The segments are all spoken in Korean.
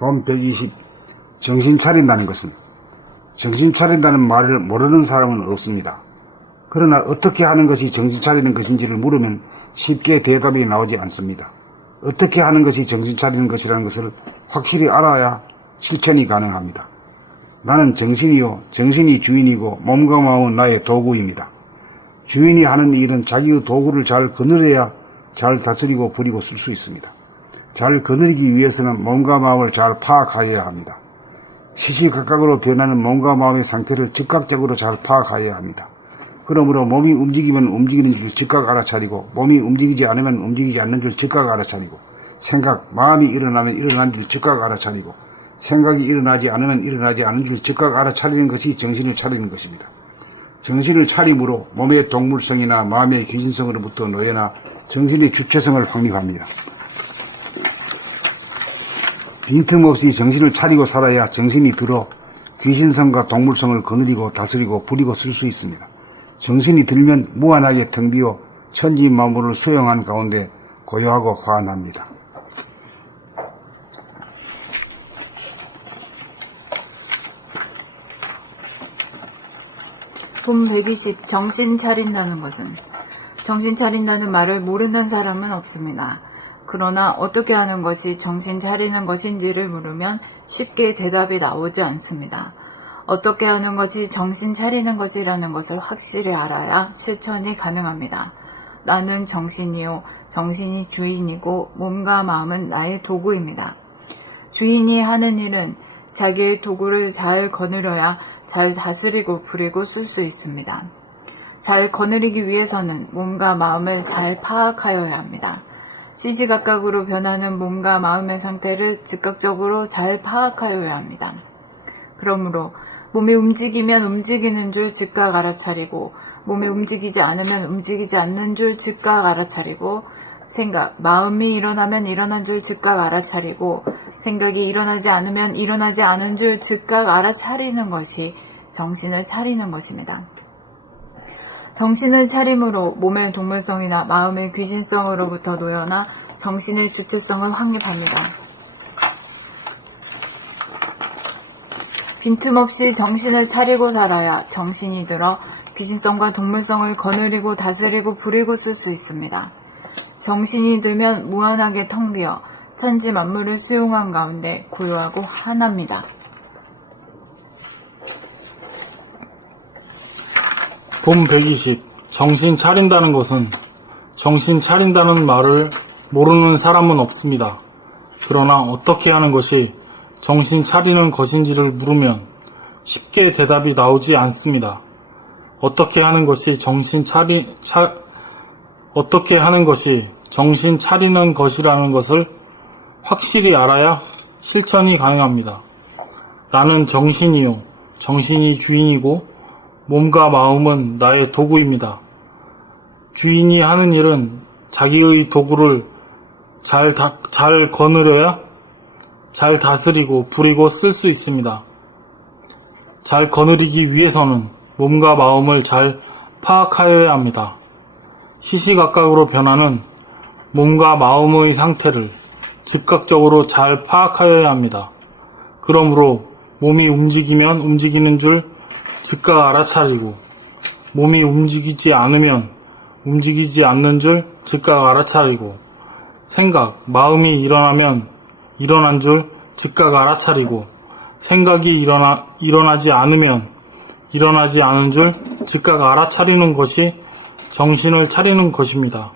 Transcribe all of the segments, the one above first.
본 120. 정신 차린다는 것은 정신 차린다는 말을 모르는 사람은 없습니다. 그러나 어떻게 하는 것이 정신 차리는 것인지를 물으면 쉽게 대답이 나오지 않습니다. 어떻게 하는 것이 정신 차리는 것이라는 것을 확실히 알아야 실천이 가능합니다. 나는 정신이요, 정신이 주인이고 몸과 마음은 나의 도구입니다. 주인이 하는 일은 자기의 도구를 잘 거느려야 잘 다스리고 부리고 쓸 수 있습니다. 잘 거느리기 위해서는 몸과 마음을 잘 파악하여야 합니다. 시시각각으로 변하는 몸과 마음의 상태를 즉각적으로 잘 파악하여야 합니다. 그러므로 몸이 움직이면 움직이는 줄 즉각 알아차리고 몸이 움직이지 않으면 움직이지 않는 줄 즉각 알아차리고 생각, 마음이 일어나면 일어난 줄 즉각 알아차리고 생각이 일어나지 않으면 일어나지 않은 줄 즉각 알아차리는 것이 정신을 차리는 것입니다. 정신을 차림으로 몸의 동물성이나 마음의 귀신성으로부터 놓여나 정신의 주체성을 확립합니다. 빈틈없이 정신을 차리고 살아야 정신이 들어 귀신성과 동물성을 거느리고 다스리고 부리고 쓸 수 있습니다. 정신이 들면 무한하게 텅 비어 천지 만물을 수용한 가운데 고요하고 환합니다. 본 120. 정신 차린다는 것은 정신 차린다는 말을 모르는 사람은 없습니다. 그러나 어떻게 하는 것이 정신 차리는 것인지를 물으면 쉽게 대답이 나오지 않습니다. 어떻게 하는 것이 정신 차리는 것이라는 것을 확실히 알아야 실천이 가능합니다. 나는 정신이요, 정신이 주인이고 몸과 마음은 나의 도구입니다. 주인이 하는 일은 자기의 도구를 잘 거느려야 잘 다스리고 부리고 쓸 수 있습니다. 잘 거느리기 위해서는 몸과 마음을 잘 파악하여야 합니다. 시시각각으로 변하는 몸과 마음의 상태를 즉각적으로 잘 파악하여야 합니다. 그러므로 몸이 움직이면 움직이는 줄 즉각 알아차리고 몸이 움직이지 않으면 움직이지 않는 줄 즉각 알아차리고 생각, 마음이 일어나면 일어난 줄 즉각 알아차리고 생각이 일어나지 않으면 일어나지 않은 줄 즉각 알아차리는 것이 정신을 차리는 것입니다. 정신을 차림으로 몸의 동물성이나 마음의 귀신성으로부터 놓여나 정신의 주체성을 확립합니다. 빈틈없이 정신을 차리고 살아야 정신이 들어 귀신성과 동물성을 거느리고 다스리고 부리고 쓸 수 있습니다. 정신이 들면 무한하게 텅 비어 천지 만물을 수용한 가운데 고요하고 환합니다. 본 120. 정신 차린다는 것은 정신 차린다는 말을 모르는 사람은 없습니다. 그러나 어떻게 하는 것이 정신 차리는 것인지를 물으면 쉽게 대답이 나오지 않습니다. 어떻게 하는 것이 정신 차리는 것이라는 것을 확실히 알아야 실천이 가능합니다. 나는 정신이요, 정신이 주인이고 몸과 마음은 나의 도구입니다. 주인이 하는 일은 자기의 도구를 잘 거느려야 잘 다스리고 부리고 쓸 수 있습니다. 잘 거느리기 위해서는 몸과 마음을 잘 파악하여야 합니다. 시시각각으로 변하는 몸과 마음의 상태를 즉각적으로 잘 파악하여야 합니다. 그러므로 몸이 움직이면 움직이는 줄 즉각 알아차리고 몸이 움직이지 않으면 움직이지 않는 줄 즉각 알아차리고 생각, 마음이 일어나면 일어난 줄 즉각 알아차리고 생각이 일어나지 않으면 일어나지 않은 줄 즉각 알아차리는 것이 정신을 차리는 것입니다.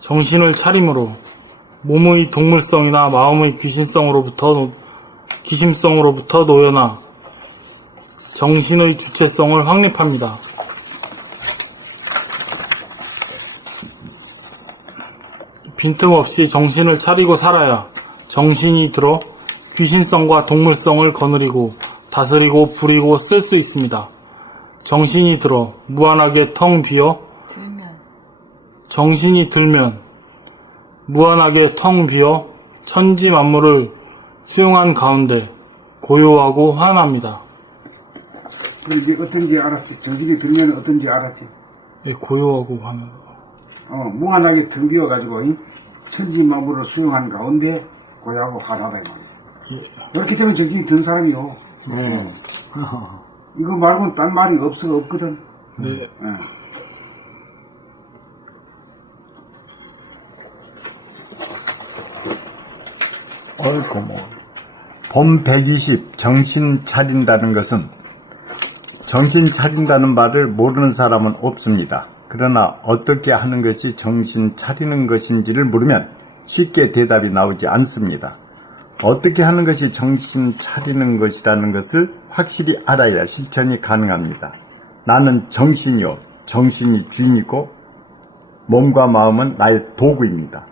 정신을 차림으로 몸의 동물성이나 마음의 귀신성으로부터 놓여나 정신의 주체성을 확립합니다. 빈틈없이 정신을 차리고 살아야 정신이 들어 귀신성과 동물성을 거느리고 다스리고 부리고 쓸 수 있습니다. 정신이 들어 무한하게 텅 비어 정신이 들면 무한하게 텅 비어 천지 만물을 수용한 가운데 고요하고 환합니다. 이게 어떤지 알았지? 정신이 들면 어떤지 알았지? 예, 고요하고 환하다. 무한하게 텅 비어가지고 천지 만물을 수용한 가운데 고요하고 환하다 이 말이야. 예. 그렇게 되면 정신이 든 사람이요. 네. 이거 말고는 딴 말이 없거든. 네. 예. 어이구, 봄 120 정신 차린다는 것은 정신 차린다는 말을 모르는 사람은 없습니다. 그러나 어떻게 하는 것이 정신 차리는 것인지를 물으면 쉽게 대답이 나오지 않습니다. 어떻게 하는 것이 정신 차리는 것이라는 것을 확실히 알아야 실천이 가능합니다. 나는 정신이요. 정신이 주인이고 몸과 마음은 나의 도구입니다.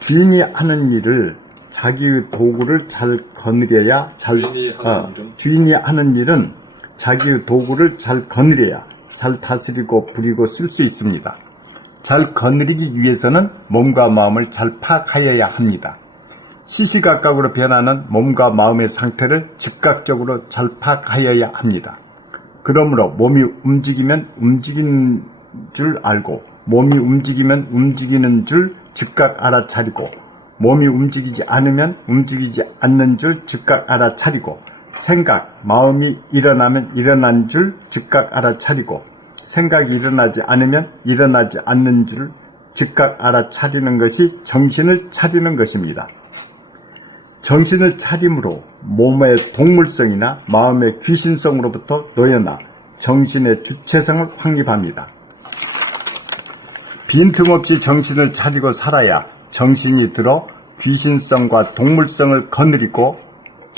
주인이 하는 일을 자기의 도구를 잘 거느려야 주인이 하는 일은 자기의 도구를 잘 거느려야 잘 다스리고 부리고 쓸 수 있습니다. 잘 거느리기 위해서는 몸과 마음을 잘 파악하여야 합니다. 시시각각으로 변하는 몸과 마음의 상태를 즉각적으로 잘 파악하여야 합니다. 그러므로 몸이 움직이면 움직이는 줄 알고 몸이 움직이면 움직이는 줄 즉각 알아차리고 몸이 움직이지 않으면 움직이지 않는 줄 즉각 알아차리고 생각, 마음이 일어나면 일어난 줄 즉각 알아차리고 생각이 일어나지 않으면 일어나지 않는 줄 즉각 알아차리는 것이 정신을 차리는 것입니다. 정신을 차림으로 몸의 동물성이나 마음의 귀신성으로부터 놓여나 정신의 주체성을 확립합니다. 빈틈없이 정신을 차리고 살아야 정신이 들어 귀신성과 동물성을 거느리고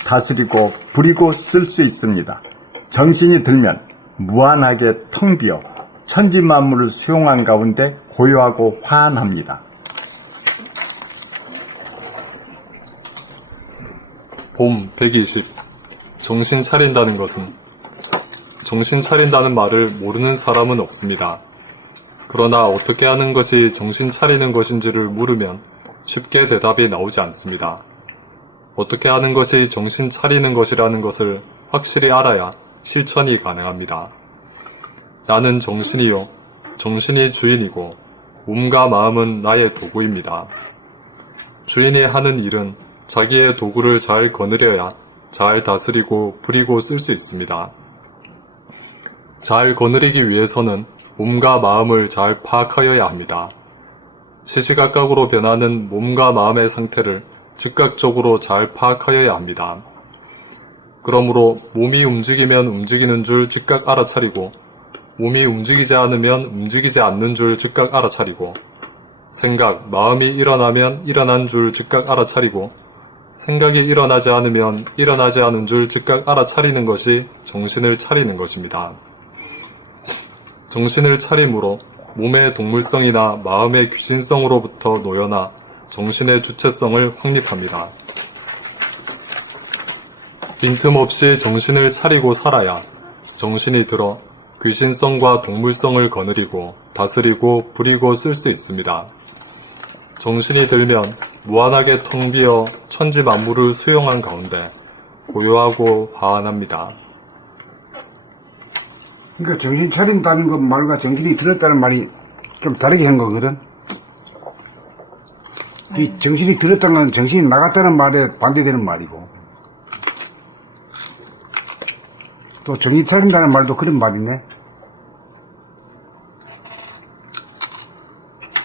다스리고 부리고 쓸 수 있습니다. 정신이 들면 무한하게 텅 비어 천지 만물을 수용한 가운데 고요하고 환합니다. 봄 120 정신 차린다는 것은 정신 차린다는 말을 모르는 사람은 없습니다. 그러나 어떻게 하는 것이 정신 차리는 것인지를 물으면 쉽게 대답이 나오지 않습니다. 어떻게 하는 것이 정신 차리는 것이라는 것을 확실히 알아야 실천이 가능합니다. 나는 정신이요. 정신이 주인이고 몸과 마음은 나의 도구입니다. 주인이 하는 일은 자기의 도구를 잘 거느려야 잘 다스리고 부리고 쓸 수 있습니다. 잘 거느리기 위해서는 몸과 마음을 잘 파악하여야 합니다. 시시각각으로 변하는 몸과 마음의 상태를 즉각적으로 잘 파악하여야 합니다. 그러므로 몸이 움직이면 움직이는 줄 즉각 알아차리고 몸이 움직이지 않으면 움직이지 않는 줄 즉각 알아차리고 생각, 마음이 일어나면 일어난 줄 즉각 알아차리고 생각이 일어나지 않으면 일어나지 않은 줄 즉각 알아차리는 것이 정신을 차리는 것입니다. 정신을 차림으로 몸의 동물성이나 마음의 귀신성으로부터 놓여나 정신의 주체성을 확립합니다. 빈틈없이 정신을 차리고 살아야 정신이 들어 귀신성과 동물성을 거느리고 다스리고 부리고 쓸 수 있습니다. 정신이 들면 무한하게 텅 비어 천지 만물을 수용한 가운데 고요하고 환합니다. 그러니까 정신 차린다는 것 말과 정신이 들었다는 말이 좀 다르게 한 거거든. 이 정신이 들었다는 건 정신이 나갔다는 말에 반대되는 말이고, 또 정신 차린다는 말도 그런 말이네.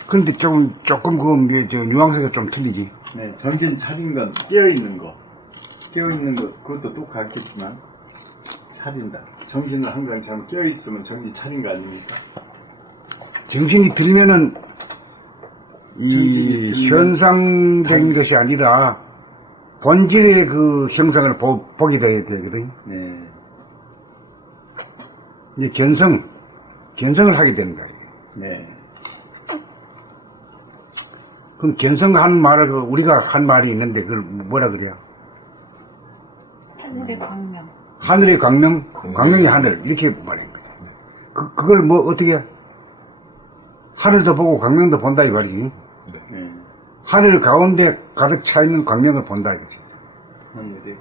그런데 조금 그 뉘앙스가 좀 틀리지. 네, 정신 차린 건 깨어있는 거. 깨어있는 것, 그것도 똑같겠지만, 차린다. 정신을 항상 참 깨어있으면 정신 차린 거 아닙니까? 정신이 들면은 이 현상적인 것이 아니라 본질의 그 형상을 보게 돼야 되거든. 네. 이제 견성을 하게 되는 거예요. 네. 그럼 견성한 말을 우리가 한 말이 있는데 그걸 뭐라 그래요? 하늘의 광명. 하늘의 광명이 하늘 이렇게 말인 거예요. 그걸 뭐 어떻게 하늘도 보고 광명도 본다 이 말이지. 네. 하늘 가운데 가득 차 있는 광명을 본다 이거지. 하늘에.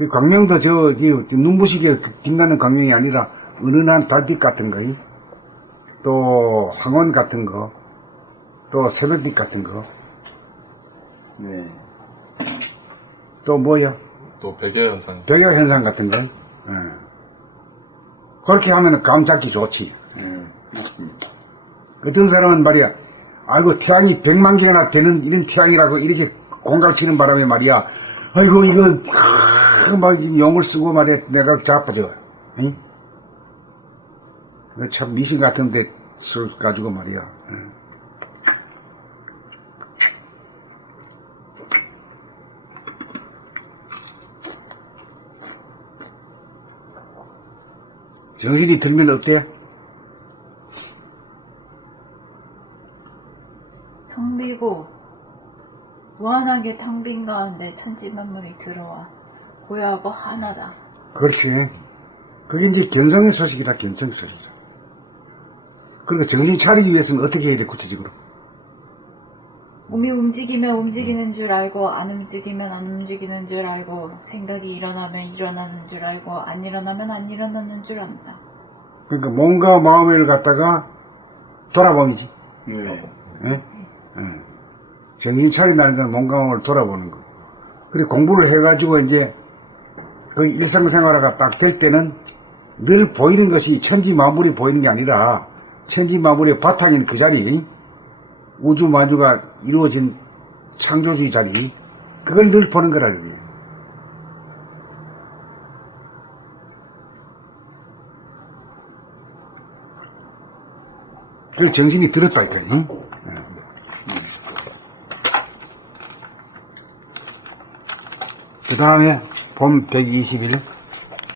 이 광명도 눈부시게 빛나는 광명이 아니라 은은한 달빛 같은 거, 또 황혼 같은 거, 또 새벽빛 같은 거. 네. 또 뭐야? 또 백여 현상. 백여 현상 같은 거. 그렇게 하면 감 잡기 좋지. 맞습니다. 어떤 사람은 말이야, 아이고, 태양이 100만 개나 되는 이런 태양이라고 이렇게 공갈 치는 바람에 말이야, 아이고, 이거, 막 용을 쓰고 말이야, 내가 자빠져. 응? 참 미신 같은데 써가지고 말이야. 정신이 들면 어때? 텅 비고 무한하게 텅 빈 가운데 천지만물이 들어와 고요하고 하나다. 그렇지. 그게 이제 견성의 소식이라 견성 소식이죠. 그리고 정신 차리기 위해서는 어떻게 해야 돼, 구체적으로? 몸이 움직이면 움직이는 줄 알고 안 움직이면 안 움직이는 줄 알고 생각이 일어나면 일어나는 줄 알고 안 일어나면 안 일어나는 줄 안다. 그러니까 몸과 마음을 갖다가 돌아봄이지. 네. 예? 정신 차린다는 건 몸과 마음을 돌아보는 거. 그리고 공부를 해가지고 이제 그 일상생활화가 딱 될 때는 늘 보이는 것이 천지만물이 보이는 게 아니라 천지만물의 바탕인 그 자리, 우주만주가 이루어진 창조주의 자리, 그걸 늘 보는 거라는 거예요. 그걸 정신이 들었다니까. 응? 그 다음에 봄 121